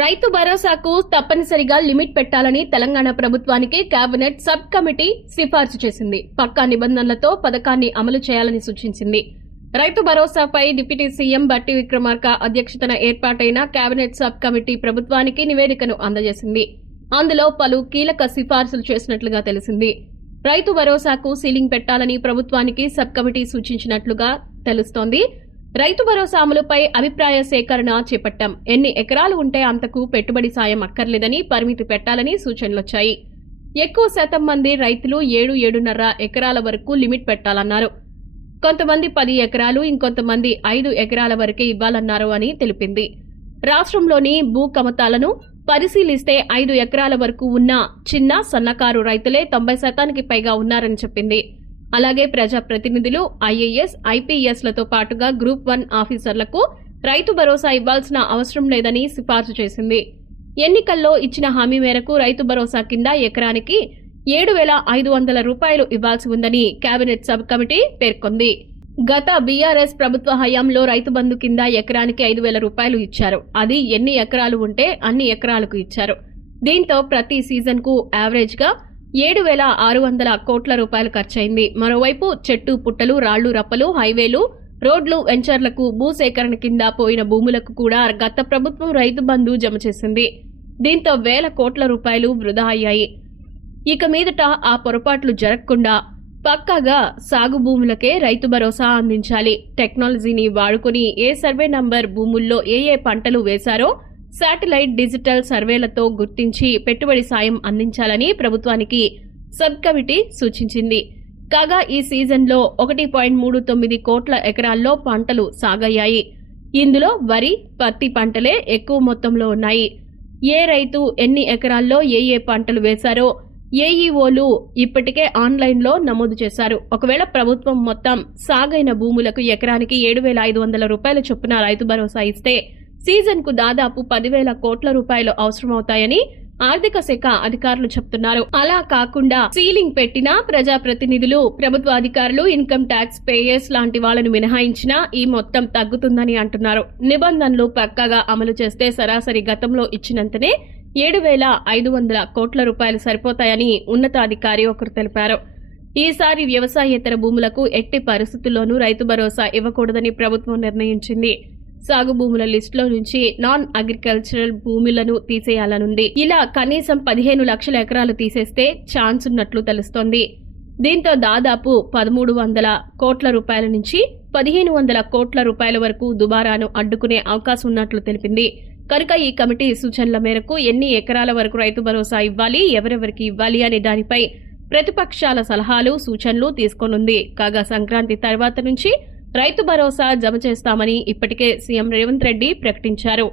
రైతు భరోసాకు తప్పనిసరిగా లిమిట్ పెట్టాలని తెలంగాణ ప్రభుత్వానికి కేబినెట్ సబ్ కమిటీ సిఫార్సు చేసింది. పక్కా నిబంధనలతో పథకాన్ని అమలు చేయాలని సూచించింది. రైతు భరోసాపై డిప్యూటీ సీఎం బట్టి విక్రమార్క అధ్యక్షతన ఏర్పాటైన కేబినెట్ సబ్ కమిటీ ప్రభుత్వానికి నివేదికను అందజేసింది. అందులో పలు కీలక సిఫార్సులు చేసినట్లుగా తెలిసింది. రైతు భరోసాకు సీలింగ్ పెట్టాలని ప్రభుత్వానికి సబ్ కమిటీ సూచించినట్లుగా తెలుస్తోంది. రైతు భరోసా అమలుపై అభిప్రాయ సేకరణ చేపట్టాం. ఎన్ని ఎకరాలు ఉంటే అంతకు పెట్టుబడి సాయం అక్కర్లేదని పరిమితి పెట్టాలని సూచనలొచ్చాయి. ఎక్కువ శాతం మంది రైతులు 7-7.5 ఎకరాల వరకు లిమిట్ పెట్టాలన్నారు. కొంతమంది 10 ఎకరాలు, ఇంకొంతమంది 5 ఎకరాల వరకే ఇవ్వాలన్నారు అని తెలిపింది. రాష్ట్రంలోని భూ కమతాలను పరిశీలిస్తే 5 ఎకరాల వరకు ఉన్న చిన్న సన్నకారు రైతులే 90% పైగా ఉన్నారని చెప్పింది. అలాగే ప్రజాప్రతినిధులు, ఐఏఎస్, ఐపీఎస్లతో పాటుగా గ్రూప్ 1 ఆఫీసర్లకు రైతు భరోసా ఇవ్వాల్సిన అవసరం లేదని సిఫార్సు చేసింది. ఎన్నికల్లో ఇచ్చిన హామీ మేరకు రైతు భరోసా కింద ఎకరానికి 7,500 రూపాయలు ఇవ్వాల్సి ఉందని కేబినెట్ సబ్ కమిటీ పేర్కొంది. గత బీఆర్ఎస్ ప్రభుత్వ హయాంలో రైతు బంధు కింద ఎకరానికి 5,000 రూపాయలు ఇచ్చారు. అది ఎన్ని ఎకరాలు ఉంటే అన్ని ఎకరాలకు ఇచ్చారు. దీంతో ప్రతి సీజన్ కు యావరేజ్ గా 7,600 కోట్ల రూపాయలు ఖర్చయింది. మరోవైపు చెట్టు పుట్టలు, రాళ్లు రప్పలు, హైవేలు, రోడ్లు, వెంచర్లకు భూసేకరణ కింద పోయిన భూములకు కూడా గత ప్రభుత్వం రైతు బంధు జమ చేసింది. దీంతో వేల కోట్ల రూపాయలు వృధా అయ్యాయి. ఇక మీదట ఆ పొరపాట్లు జరగకుండా పక్కాగా సాగు భూములకే రైతు భరోసా అందించాలి. టెక్నాలజీని వాడుకుని ఏ సర్వే నంబర్ భూముల్లో ఏ పంటలు వేశారో శాటిలైట్ డిజిటల్ సర్వేలతో గుర్తించి పెట్టుబడి సాయం అందించాలని ప్రభుత్వానికి సబ్ కమిటీ సూచించింది. కాగా ఈ సీజన్లో 1.39 కోట్ల ఎకరాల్లో పంటలు సాగయ్యాయి. ఇందులో వరి, పత్తి పంటలే ఎక్కువ మొత్తంలో ఉన్నాయి. ఏ రైతు ఎన్ని ఎకరాల్లో ఏ పంటలు వేశారో ఏఈఓలు ఇప్పటికే ఆన్లైన్లో నమోదు చేశారు. ఒకవేళ ప్రభుత్వం మొత్తం సాగైన భూములకు ఎకరానికి 7,500 రూపాయల చొప్పున రైతు భరోసా ఇస్తే సీజన్ కు దాదాపు 10,000 కోట్ల రూపాయలు అవసరమవుతాయని ఆర్థిక శాఖ అధికారులు చెప్తున్నారు. అలా కాకుండా సీలింగ్ పెట్టినా ప్రజాప్రతినిధులు, ప్రభుత్వ అధికారులు, ఇన్కమ్ ట్యాక్స్ పేయర్స్ లాంటి వాళ్లను మినహాయించినా ఈ మొత్తం తగ్గుతుందని అంటున్నారు. నిబంధనలు పక్కాగా అమలు చేస్తే సరాసరి గతంలో ఇచ్చినంతనే 7,500 కోట్ల రూపాయలు సరిపోతాయని ఉన్నతాధికారి ఒకరు తెలిపారు. ఈసారి వ్యవసాయేతర భూములకు ఎట్టి పరిస్థితుల్లోనూ రైతు భరోసా ఇవ్వకూడదని ప్రభుత్వం నిర్ణయించింది. సాగు భూముల లిస్టులో నుంచి నాన్ అగ్రికల్చరల్ భూములను తీసేయాలనుంది. ఇలా కనీసం 15 లక్షల ఎకరాలు తీసేస్తే ఛాన్స్ ఉన్నట్లు తెలుస్తోంది. దీంతో దాదాపు 1,300 కోట్ల రూపాయల నుంచి 1,500 కోట్ల రూపాయల వరకు దుబారాను అడ్డుకునే అవకాశం ఉన్నట్లు తెలిపింది. కనుక ఈ కమిటీ సూచనల మేరకు ఎన్ని ఎకరాల వరకు రైతు భరోసా ఇవ్వాలి, ఎవరెవరికి ఇవ్వాలి అనే దానిపై ప్రతిపక్షాల సలహాలు, సూచనలు తీసుకోనుంది. కాగా సంక్రాంతి తర్వాత నుంచి రైతు భరోసా జమ చేస్తామని ఇప్పటికే సీఎం రేవంత్ రెడ్డి ప్రకటించారు.